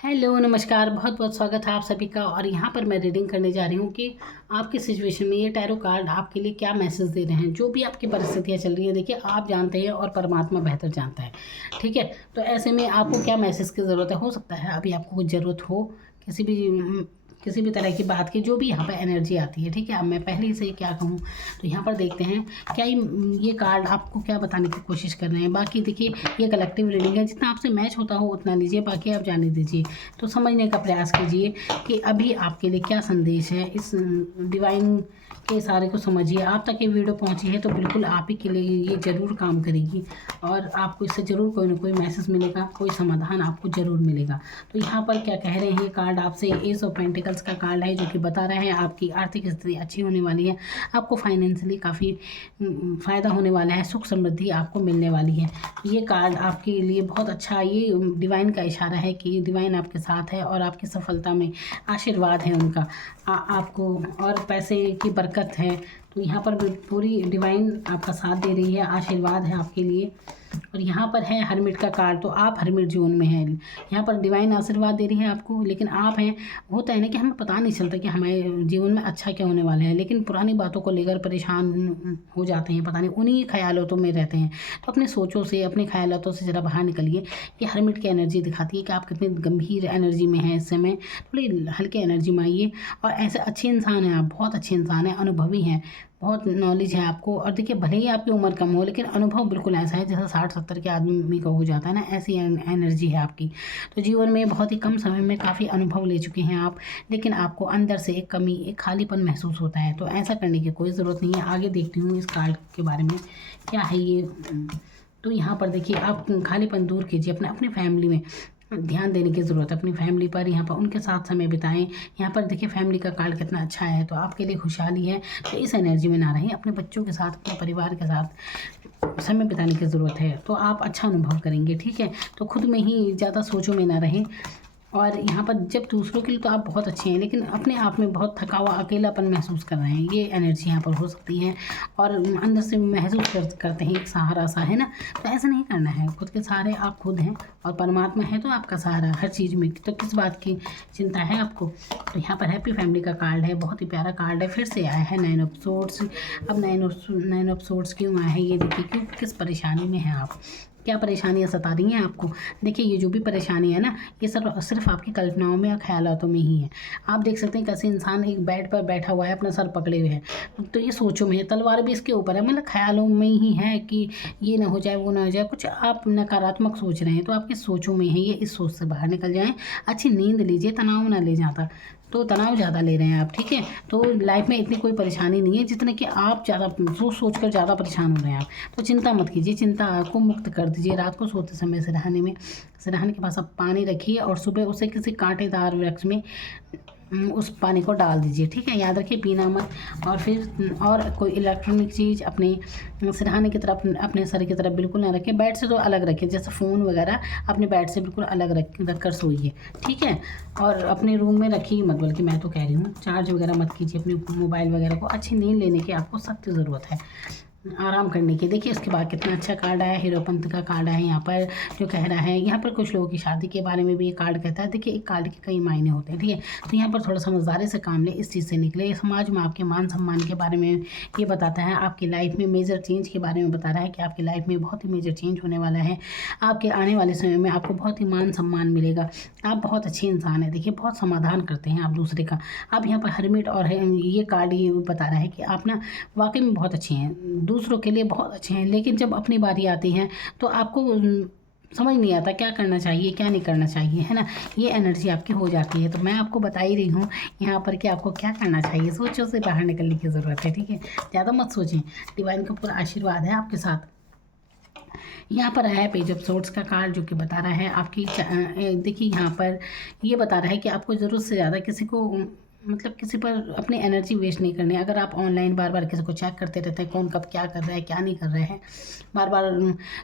Hello नमस्कार, बहुत बहुत स्वागत है आप सभी का। और यहाँ पर मैं रीडिंग करने जा रही हूँ कि आपकी सिचुएशन में ये टैरो कार्ड आपके लिए क्या मैसेज दे रहे हैं। जो भी आपकी परिस्थितियाँ चल रही हैं, देखिए आप जानते हैं और परमात्मा बेहतर जानता है। ठीक है, तो ऐसे में आपको क्या मैसेज की ज़रूरत है, हो सकता है अभी आपको कुछ ज़रूरत हो किसी भी तरह की बात की, जो भी यहाँ पर एनर्जी आती है। ठीक है, अब मैं पहले से क्या कहूँ, तो यहाँ पर देखते हैं क्या ये कार्ड आपको क्या बताने की कोशिश कर रहे हैं। बाकी देखिए, ये कलेक्टिव रीडिंग है, जितना आपसे मैच होता हो उतना लीजिए, बाकी आप जाने दीजिए। तो समझने का प्रयास कीजिए कि अभी आपके लिए क्या संदेश है। इस डिवाइन के इशारे को समझिए। आप तक ये वीडियो पहुंची है तो बिल्कुल आप ही के लिए ये ज़रूर काम करेगी और आपको इससे ज़रूर कोई ना कोई मैसेज मिलेगा, कोई समाधान आपको ज़रूर मिलेगा। तो यहाँ पर क्या कह रहे हैं कार्ड आपसे, एस ऑफ पेंटिकल्स का कार्ड है, जो कि बता रहे हैं आपकी आर्थिक स्थिति अच्छी होने वाली है, आपको फाइनेंशियली काफ़ी फ़ायदा होने वाला है, सुख समृद्धि आपको मिलने वाली है। ये कार्ड आपके लिए बहुत अच्छा है। ये डिवाइन का इशारा है कि डिवाइन आपके साथ है और आपकी सफलता में आशीर्वाद है उनका आपको, और पैसे की बरकत है। तो यहाँ पर पूरी डिवाइन आपका साथ दे रही है, आशीर्वाद है आपके लिए। और यहाँ पर है हरमिट का कार्ड, तो आप हरमिट जोन में हैं। यहाँ पर डिवाइन आशीर्वाद दे रही है आपको, लेकिन आप हैं, होता है ना कि हमें पता नहीं चलता कि हमारे जीवन में अच्छा क्या होने वाला है, लेकिन पुरानी बातों को लेकर परेशान हो जाते हैं, पता नहीं उन्हीं ख्यालों में रहते हैं। तो अपने सोचों से, अपने ख्यालों से ज़रा बाहर निकलिए। ये हरमिट की एनर्जी दिखाती है कि आप कितनी गंभीर एनर्जी में हैं इस समय, थोड़ी हल्के एनर्जी में आइए। और ऐसे अच्छे इंसान हैं आप, बहुत अच्छे इंसान हैं, अनुभवी हैं, बहुत नॉलेज है आपको। और देखिए, भले ही आपकी उम्र कम हो, लेकिन अनुभव बिल्कुल ऐसा है जैसा 60-70 के आदमी का हो जाता है ना, ऐसी एनर्जी है आपकी। तो जीवन में बहुत ही कम समय में काफ़ी अनुभव ले चुके हैं आप, लेकिन आपको अंदर से एक कमी, एक खालीपन महसूस होता है। तो ऐसा करने की कोई ज़रूरत नहीं है। आगे देखती हूँ इस कार्ड के बारे में क्या है ये। तो यहाँ पर देखिए, आप खालीपन दूर कीजिए, अपने अपने फैमिली में ध्यान देने की ज़रूरत है, अपनी फैमिली पर। यहाँ पर उनके साथ समय बिताएं। यहाँ पर देखिए फैमिली का कार्ड कितना अच्छा है, तो आपके लिए खुशहाली है। तो इस एनर्जी में ना रहें, अपने बच्चों के साथ, अपने परिवार के साथ समय बिताने की ज़रूरत है, तो आप अच्छा अनुभव करेंगे। ठीक है, तो खुद में ही ज़्यादा सोचों में ना रहें। और यहाँ पर जब दूसरों के लिए तो आप बहुत अच्छे हैं, लेकिन अपने आप में बहुत थका हुआ, अकेलापन महसूस कर रहे हैं, ये एनर्जी यहाँ पर हो सकती है। और अंदर से महसूस करते हैं एक सहारा सा, है ना। तो ऐसा नहीं करना है, खुद के सहारे आप खुद हैं और परमात्मा है तो आपका सहारा हर चीज़ में। तो किस बात की चिंता है आपको। तो यहाँ पर हैप्पी फैमिली का कार्ड है, बहुत ही प्यारा कार्ड है, फिर से आया है 9 ऑफ सोर्ड्स। अब 9 ऑफ सोर्ड्स क्यों आया है ये देखिए, क्यों, किस परेशानी में है आप, क्या परेशानियां सता रही हैं आपको। देखिए, ये जो भी परेशानी है ना, ये सिर्फ आपकी कल्पनाओं में या ख्यालातों में ही है। आप देख सकते हैं कैसे इंसान एक बेड पर बैठा हुआ है, अपना सर पकड़े हुए है, तो ये सोचों में है, तलवार भी इसके ऊपर है, मतलब ख्यालों में ही है कि ये ना हो जाए, वो ना हो जाए, कुछ आप नकारात्मक सोच रहे हैं, तो आपकी सोचों में है ये। इस सोच से बाहर निकल जाएं, अच्छी नींद लीजिए, तनाव ना ले जाता, तो तनाव ज़्यादा ले रहे हैं आप। ठीक है, तो लाइफ में इतनी कोई परेशानी नहीं है जितने कि आप ज़्यादा सोच कर ज़्यादा परेशान हो रहे हैं आप। तो चिंता मत कीजिए, चिंता को मुक्त कर दीजिए। रात को सोते समय सिरहाने के पास आप पानी रखिए और सुबह उसे किसी कांटेदार वृक्ष में उस पानी को डाल दीजिए। ठीक है, याद रखिए पीना मत। और फिर और कोई इलेक्ट्रॉनिक चीज़ अपने सिरहाने की तरफ, अपने सर की तरफ बिल्कुल ना रखें। बेड से तो अलग रखिए, जैसे फ़ोन वगैरह अपने बेड से बिल्कुल अलग रख कर सोइए। ठीक है, और अपने रूम में रखिए मत, बल्कि मैं तो कह रही हूँ चार्ज वगैरह मत कीजिए अपने मोबाइल वगैरह को। अच्छी नींद लेने की आपको सख्त ज़रूरत है, आराम करने की। देखिए इसके बाद कितना अच्छा कार्ड आया, हीरोपंत का कार्ड है यहाँ पर, जो कह रहा है यहाँ पर कुछ लोगों की शादी के बारे में भी ये कार्ड कहता है। देखिए, एक कार्ड के कई मायने होते हैं। ठीक है, तो यहाँ पर थोड़ा समझदारी से काम ले, इस चीज़ से निकले। समाज में आपके मान सम्मान के बारे में ये बताता है, आपकी लाइफ में मेजर चेंज के बारे में बता रहा है कि आपकी लाइफ में बहुत ही मेजर चेंज होने वाला है। आपके आने वाले समय में आपको बहुत ही मान सम्मान मिलेगा। आप बहुत अच्छे इंसान हैं, देखिए बहुत समाधान करते हैं आप दूसरे का। आप यहाँ पर हरमिट और ये कार्ड ये बता रहा है कि आप ना वाकई में बहुत अच्छे हैं, दूसरों के लिए बहुत अच्छे हैं, लेकिन जब अपनी बारी आती है तो आपको समझ नहीं आता क्या करना चाहिए, क्या नहीं करना चाहिए, है ना। ये एनर्जी आपकी हो जाती है। तो मैं आपको बता ही रही हूँ यहाँ पर कि आपको क्या करना चाहिए। सोचों से बाहर निकलने की ज़रूरत है। ठीक है, ज़्यादा मत सोचें, डिवाइन का पूरा आशीर्वाद है आपके साथ। यहाँ पर आया है पेज ऑफ सोर्ड्स का कार्ड, जो कि बता रहा है आपकी देखिए यहाँ पर ये बता रहा है कि आपको ज़रूरत से ज़्यादा किसी को मतलब किसी पर अपनी एनर्जी वेस्ट नहीं करनी। अगर आप ऑनलाइन बार बार किसी को चेक करते रहते हैं कौन कब क्या कर रहा है क्या नहीं कर रहे हैं, बार बार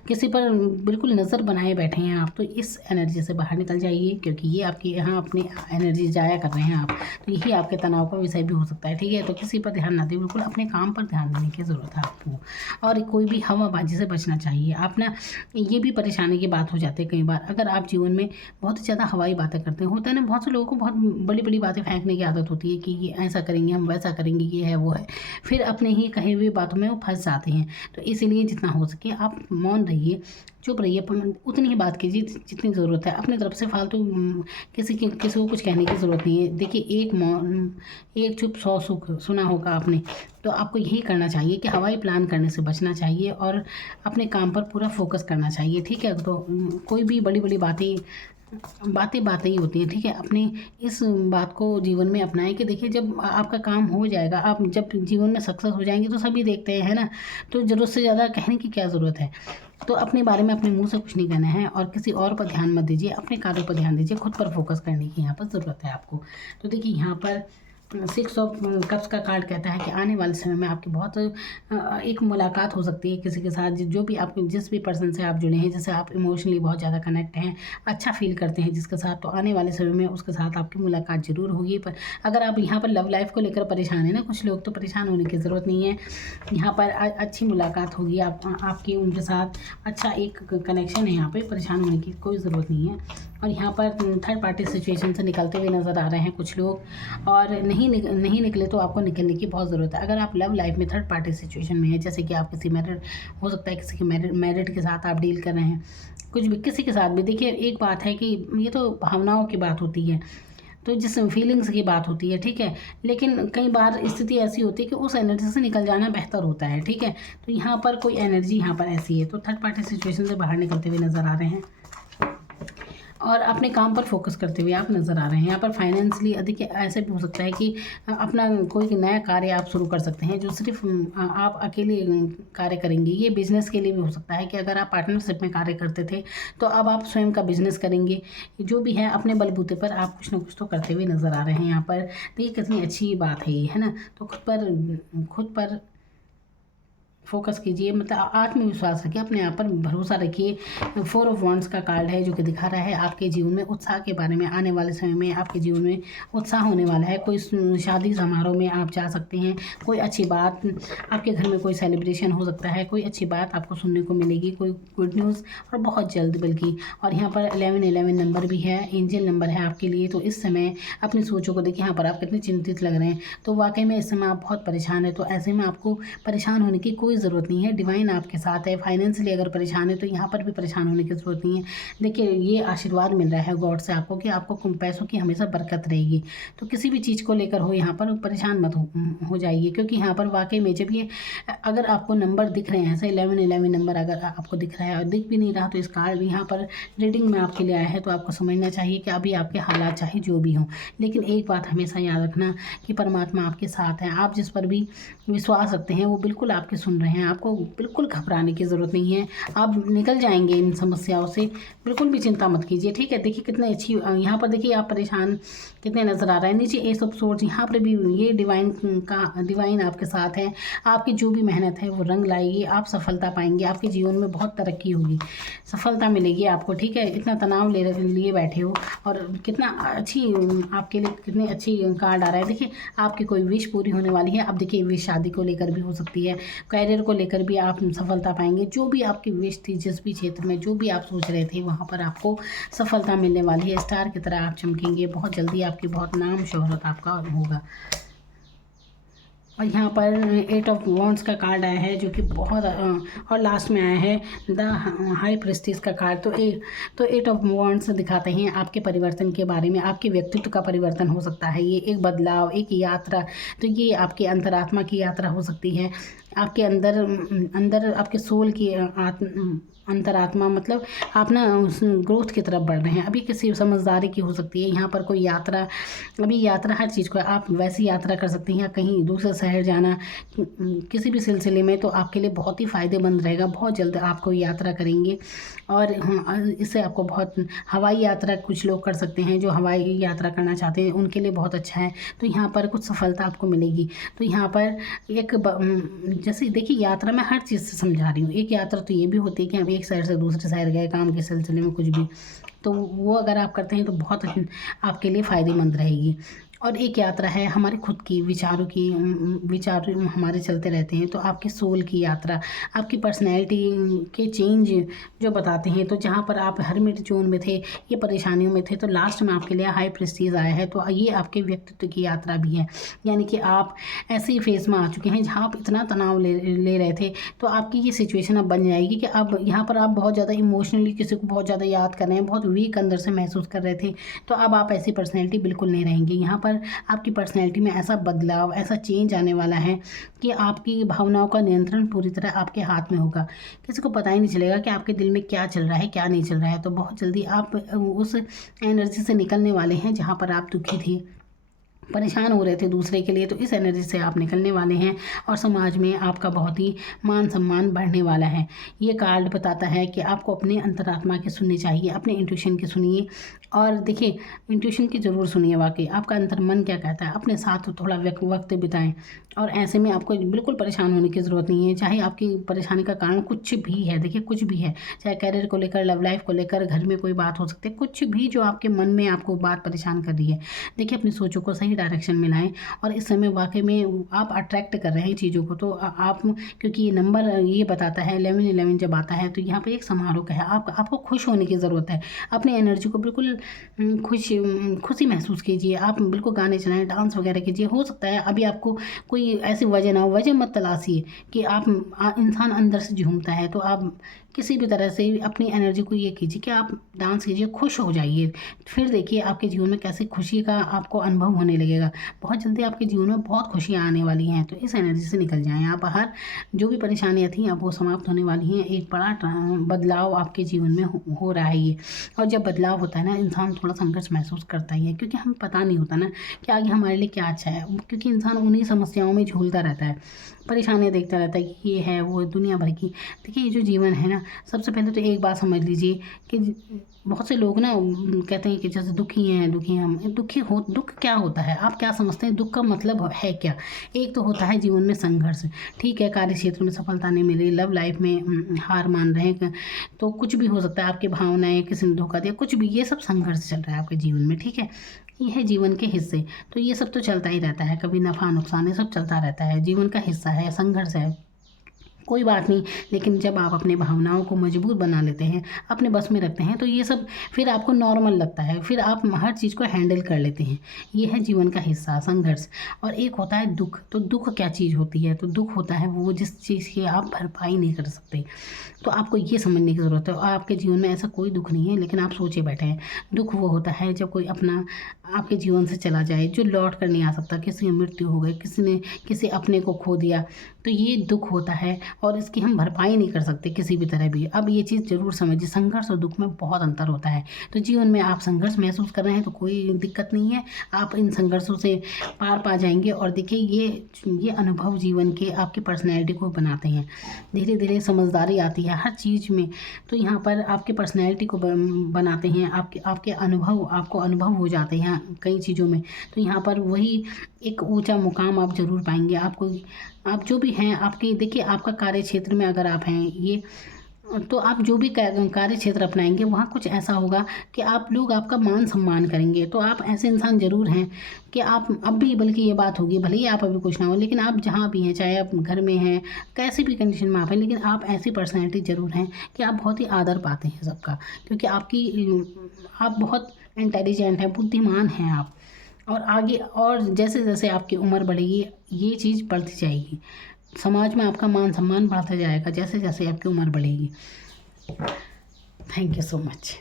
किसी पर बिल्कुल नज़र बनाए बैठे हैं आप, तो इस एनर्जी से बाहर निकल जाइए, क्योंकि ये आपकी यहाँ अपनी एनर्जी जाया कर रहे हैं आप, तो यही आपके तनाव का विषय भी हो सकता है। ठीक है, तो किसी पर ध्यान ना दें, बिल्कुल अपने काम पर ध्यान देने की ज़रूरत है आपको। और कोई भी हवाबाजी से बचना चाहिए। आप ना, ये भी परेशानी की बात हो जाती है कई बार, अगर आप जीवन में बहुत ज़्यादा हवाई बातें करते हैं। होता है ना, बहुत से लोगों को बहुत बड़ी बड़ी बातें फेंकने की आदत होती है कि ये ऐसा करेंगे, हम वैसा करेंगे, ये है वो है, फिर अपने ही कहे हुए बातों में वो फंस जाते हैं। तो इसीलिए जितना हो सके आप मौन रहिए, चुप रहिए, उतनी ही बात कीजिए जितनी ज़रूरत है। अपनी तरफ से फालतू किसी को कुछ कहने की ज़रूरत नहीं है। देखिए, एक चुप 100 सुख सुना होगा आपने, तो आपको यही करना चाहिए कि हवाई प्लान करने से बचना चाहिए और अपने काम पर पूरा फोकस करना चाहिए। ठीक है, तो कोई भी बड़ी बड़ी बातें ही होती हैं। ठीक है, अपनी इस बात को जीवन में अपनाएं कि देखिए, जब आपका काम हो जाएगा, आप जब जीवन में सक्सेस हो जाएंगे तो सभी देखते हैं, है ना, तो ज़रूरत से ज़्यादा कहने की क्या ज़रूरत है। तो अपने बारे में अपने मुंह से कुछ नहीं कहना है और किसी और पर ध्यान मत दीजिए, अपने कार्यों पर ध्यान दीजिए, खुद पर फोकस करने की यहाँ पर ज़रूरत है आपको। तो देखिए, यहाँ पर 6 ऑफ कप्स का कार्ड कहता है कि आने वाले समय में आपकी बहुत एक मुलाकात हो सकती है किसी के साथ, जो भी आप जिस भी पर्सन से आप जुड़े हैं, जिससे आप इमोशनली बहुत ज़्यादा कनेक्ट हैं, अच्छा फील करते हैं जिसके साथ, तो आने वाले समय में उसके साथ आपकी मुलाकात ज़रूर होगी। पर अगर आप यहाँ पर लव लाइफ को लेकर परेशान हैं ना, कुछ लोग, तो परेशान होने की ज़रूरत नहीं है। यहाँ पर अच्छी मुलाकात होगी आपकी उनके साथ, अच्छा एक कनेक्शन है, यहाँ पर परेशान होने की कोई ज़रूरत नहीं है। और यहाँ पर थर्ड पार्टी सिचुएशन से निकलते हुए नज़र आ रहे हैं कुछ लोग, और नहीं निकले तो आपको निकलने की बहुत ज़रूरत है। अगर आप लव लाइफ में थर्ड पार्टी सिचुएशन में है, जैसे कि आप किसी मैरिड, हो सकता है किसी के मैरिड के साथ आप डील कर रहे हैं, कुछ भी किसी के साथ भी, देखिए एक बात है कि ये तो भावनाओं की बात होती है, तो जिस फीलिंग्स की बात होती है। ठीक है, लेकिन कई बार स्थिति ऐसी होती है कि उस एनर्जी से निकल जाना बेहतर होता है। ठीक है, तो यहाँ पर कोई एनर्जी यहाँ पर ऐसी है, तो थर्ड पार्टी सिचुएशन से बाहर निकलते हुए नज़र आ रहे हैं और अपने काम पर फोकस करते हुए आप नज़र आ रहे हैं। यहाँ पर फाइनेंशियली अधिक ऐसे भी हो सकता है कि अपना कोई नया कार्य आप शुरू कर सकते हैं, जो सिर्फ आप अकेले कार्य करेंगे। ये बिजनेस के लिए भी हो सकता है कि अगर आप पार्टनरशिप में कार्य करते थे तो अब आप स्वयं का बिजनेस करेंगे। जो भी है, अपने बलबूते पर आप कुछ ना कुछ तो करते हुए नज़र आ रहे हैं यहाँ पर। तो ये कितनी अच्छी बात है ये, है ना। तो खुद पर फोकस कीजिए, मतलब आत्मविश्वास रखिए, अपने आप पर भरोसा रखिए। 4 ऑफ वॉन्ड्स का कार्ड है जो कि दिखा रहा है आपके जीवन में उत्साह के बारे में। आने वाले समय में आपके जीवन में उत्साह होने वाला है। कोई शादी समारोह में आप जा सकते हैं, कोई अच्छी बात, आपके घर में कोई सेलिब्रेशन हो सकता है, कोई अच्छी बात आपको सुनने को मिलेगी, कोई गुड न्यूज़, और बहुत जल्द बल्कि। और यहाँ पर 1111 नंबर भी है, एंजल नंबर है आपके लिए। तो इस समय अपनी सोचों को देखिए, यहाँ पर आप कितने चिंतित लग रहे हैं, तो वाकई में इस समय आप बहुत परेशान हैं। तो ऐसे में आपको परेशान होने की कोई ज़रूरत नहीं है, डिवाइन आपके साथ है। फाइनेंशियली अगर परेशान है तो यहाँ पर भी परेशान होने की ज़रूरत नहीं है। देखिए, ये आशीर्वाद मिल रहा है गॉड से आपको कि आपको पैसों की हमेशा बरकत रहेगी। तो किसी भी चीज़ को लेकर हो, यहाँ पर परेशान मत हो जाइए, क्योंकि यहाँ पर वाकई में जब ये, अगर आपको नंबर दिख रहे हैं ऐसे 1111 नंबर अगर आपको दिख रहा है, और दिख भी नहीं रहा तो इस कार्ड यहाँ पर रीडिंग में आपके लिए आया है, तो आपको समझना चाहिए कि अभी आपके हालात चाहे जो भी हों, लेकिन एक बात हमेशा याद रखना कि परमात्मा आपके साथ है। आप जिस पर भी विश्वास रखते हैं वो बिल्कुल आपके सुन रहे हैं। आपको बिल्कुल घबराने की ज़रूरत नहीं है, आप निकल जाएंगे इन समस्याओं से, बिल्कुल भी चिंता मत कीजिए। ठीक है, देखिए कितने अच्छी, यहाँ पर देखिए आप परेशान कितने नज़र आ रहे हैं। नीचे एस ऑफ सोर्ड्स, यहाँ पर भी ये डिवाइन आपके साथ है। आपकी जो भी मेहनत है वो रंग लाएगी, आप सफलता पाएंगे, आपके जीवन में बहुत तरक्की होगी, सफलता मिलेगी आपको। ठीक है, इतना तनाव लिए बैठे हो, और कितना अच्छी आपके लिए कितनी अच्छी कार्ड आ रहा है। देखिए, आपकी कोई विश पूरी होने वाली है। अब देखिए, विश शादी को लेकर भी हो सकती है, करियर को लेकर भी आप सफलता पाएंगे। जो भी आपकी विश थी, जिस भी क्षेत्र में जो भी आप सोच रहे थे, वहाँ पर आपको सफलता मिलने वाली है। स्टार की तरह आप चमकेंगे, बहुत जल्दी आपकी बहुत नाम शोहरत आपका होगा। और यहाँ पर 8 ऑफ वॉन्ड्स का कार्ड आया है जो कि बहुत, और लास्ट में आया है द हाई प्रेस्टीज का कार्ड। तो 8 ऑफ वॉन्ड्स दिखाते हैं आपके परिवर्तन के बारे में। आपके व्यक्तित्व का परिवर्तन हो सकता है, ये एक बदलाव, एक यात्रा। तो ये आपके अंतरात्मा की यात्रा हो सकती है, आपके अंदर आपके सोल की अंतरात्मा, मतलब आप ना ग्रोथ की तरफ बढ़ रहे हैं। अभी किसी समझदारी की हो सकती है यहाँ पर कोई यात्रा, अभी यात्रा हर चीज़ को आप वैसी यात्रा कर सकते हैं, या कहीं दूसरे शहर जाना किसी भी सिलसिले में तो आपके लिए बहुत ही फ़ायदेमंद रहेगा। बहुत जल्द आपको यात्रा करेंगे और इससे आपको बहुत हवाई यात्रा कुछ लोग कर सकते हैं, जो हवाई यात्रा करना चाहते हैं उनके लिए बहुत अच्छा है। तो यहाँ पर कुछ सफलता आपको मिलेगी। तो यहाँ पर जैसे देखिए, यात्रा मैं हर चीज़ से समझा रही हूँ। एक यात्रा तो ये भी होती है कि हम एक शहर से दूसरे शहर गए काम के सिलसिले में कुछ भी, तो वो अगर आप करते हैं तो बहुत आपके लिए फ़ायदेमंद रहेगी। और एक यात्रा है हमारे खुद की विचारों की, विचार हमारे चलते रहते हैं, तो आपके सोल की यात्रा, आपकी पर्सनैलिटी के चेंज जो बताते हैं। तो जहाँ पर आप हरमिट जोन में थे, ये परेशानियों में थे, तो लास्ट में आपके लिए हाई प्रेस्टीज आया है। तो ये आपके व्यक्तित्व की यात्रा भी है, यानी कि आप ऐसे फेज में आ चुके हैं जहाँ आप इतना तनाव ले रहे थे, तो आपकी ये सिचुएशन अब बन जाएगी कि अब यहाँ पर आप बहुत ज़्यादा इमोशनली किसी को बहुत ज़्यादा याद कर रहे हैं, बहुत वीक अंदर से महसूस कर रहे थे, तो अब आप ऐसी पर्सनैलिटी बिल्कुल नहीं रहेंगे। यहाँ पर आपकी पर्सनैलिटी में ऐसा बदलाव, ऐसा चेंज आने वाला है कि आपकी भावनाओं का नियंत्रण पूरी तरह आपके हाथ में होगा। किसी को पता ही नहीं चलेगा कि आपके दिल में क्या चल रहा है, क्या नहीं चल रहा है। तो बहुत जल्दी आप उस एनर्जी से निकलने वाले हैं जहाँ पर आप दुखी थे, परेशान हो रहे थे दूसरे के लिए, तो इस एनर्जी से आप निकलने वाले हैं और समाज में आपका बहुत ही मान सम्मान बढ़ने वाला है। ये कार्ड बताता है कि आपको अपने अंतरात्मा की सुननी चाहिए, अपने इंट्यूशन की सुनिए। और देखिए, इंट्यूशन की ज़रूर सुनिए, वाकई आपका अंतर मन क्या कहता है, अपने साथ थोड़ा वक्त बिताएं। और ऐसे में आपको बिल्कुल परेशान होने की ज़रूरत नहीं है, चाहे आपकी परेशानी का कारण कुछ भी है। देखिए, कुछ भी है, चाहे कैरियर को लेकर, लव लाइफ को लेकर, घर में कोई बात हो सकती है, कुछ भी जो आपके मन में आपको बात परेशान कर रही है, देखिए अपनी सोचों को सही डायरेक्शन में लाएं। और इस समय वाकई में आप अट्रैक्ट कर रहे हैं चीज़ों को, तो आप, क्योंकि ये नंबर ये बताता है 1111 जब आता है, तो यहाँ पे एक समारोह है। आपको खुश होने की ज़रूरत है, अपनी एनर्जी को बिल्कुल खुशी महसूस कीजिए। आप बिल्कुल गाने चलाएं, डांस वगैरह कीजिए। हो सकता है अभी आपको कोई ऐसी वजह ना हो, वजह मत तलाशिए कि आप इंसान अंदर से झूमता है, तो आप किसी भी तरह से अपनी एनर्जी को ये कीजिए कि आप डांस कीजिए, खुश हो जाइए। फिर देखिए आपके जीवन में कैसे खुशी का आपको अनुभव होने लगेगा। बहुत जल्दी आपके जीवन में बहुत खुशियाँ आने वाली हैं, तो इस एनर्जी से निकल जाएं आप बाहर। जो भी परेशानियाँ थी अब वो समाप्त होने वाली हैं। एक बड़ा बदलाव आपके जीवन में हो रहा है ये। और जब बदलाव होता है ना, इंसान थोड़ा संघर्ष महसूस करता ही है, क्योंकि हमें पता नहीं होता ना कि आगे हमारे लिए क्या अच्छा है, क्योंकि इंसान उन्हीं समस्याओं में झूलता रहता है, परेशानियाँ देखता रहता है कि ये है वो दुनिया भर की। देखिए, ये जो जीवन है ना, सबसे पहले तो एक बात समझ लीजिए कि बहुत से लोग ना कहते हैं कि जैसे दुखी हैं, हम दुख क्या होता है, आप क्या समझते हैं दुख का मतलब है क्या? एक तो होता है जीवन में संघर्ष, ठीक है, कार्य क्षेत्र में सफलता नहीं मिली, लव लाइफ में हार मान रहे हैं, तो कुछ भी हो सकता है, आपकी भावनाएं, किसी ने धोखा दिया, कुछ भी, ये सब संघर्ष चल रहा है आपके जीवन में, ठीक है, ये है जीवन के हिस्से। तो ये सब तो चलता ही रहता है, कभी नफ़ा नुकसान, ये सब चलता रहता है, जीवन का हिस्सा है, संघर्ष है, कोई बात नहीं। लेकिन जब आप अपने भावनाओं को मजबूत बना लेते हैं, अपने बस में रखते हैं, तो ये सब फिर आपको नॉर्मल लगता है, फिर आप हर चीज़ को हैंडल कर लेते हैं। ये है जीवन का हिस्सा, संघर्ष। और एक होता है दुख। तो दुख क्या चीज़ होती है? तो दुख होता है वो जिस चीज़ की आप भरपाई नहीं कर सकते। तो आपको ये समझने की ज़रूरत है। आपके जीवन में ऐसा कोई दुख नहीं है, लेकिन आप सोचे बैठे हैं। दुख वो होता है जब कोई अपना आपके जीवन से चला जाए, जो लौट कर नहीं आ सकता, किसी की मृत्यु हो गई, किसी ने किसी अपने को खो दिया, तो ये दुख होता है और इसकी हम भरपाई नहीं कर सकते किसी भी तरह भी। अब ये चीज़ ज़रूर समझिए, संघर्ष और दुख में बहुत अंतर होता है। तो जीवन में आप संघर्ष महसूस कर रहे हैं तो कोई दिक्कत नहीं है, आप इन संघर्षों से पार पा जाएंगे। और देखिए, ये अनुभव जीवन के आपकी पर्सनैलिटी को बनाते हैं। धीरे धीरे समझदारी आती है हर चीज़ में, तो यहाँ पर आपके पर्सनैलिटी को बनाते हैं, आपके अनुभव, आपको अनुभव हो जाते हैं कई चीज़ों में। तो यहाँ पर वही एक ऊंचा मुकाम आप ज़रूर पाएंगे। आप जो भी हैं, आपकी देखिए, आपका कार्य क्षेत्र में अगर आप हैं ये, तो आप जो भी कार्य क्षेत्र अपनाएंगे वहाँ कुछ ऐसा होगा कि आप लोग आपका मान सम्मान करेंगे। तो आप ऐसे इंसान ज़रूर हैं कि आप अब भी, बल्कि ये बात होगी, भले ही आप अभी कुछ ना हो, लेकिन आप जहाँ भी हैं, चाहे आप घर में हैं, कैसी भी कंडीशन में आप हैं, लेकिन आप ऐसी पर्सनैलिटी ज़रूर हैं कि आप बहुत ही आदर पाते हैं सबका, क्योंकि आप बहुत इंटेलिजेंट हैं, बुद्धिमान हैं आप। और आगे, और जैसे जैसे आपकी उम्र बढ़ेगी ये चीज़ बढ़ती जाएगी, समाज में आपका मान सम्मान बढ़ता जाएगा जैसे जैसे आपकी उम्र बढ़ेगी। Thank you so much.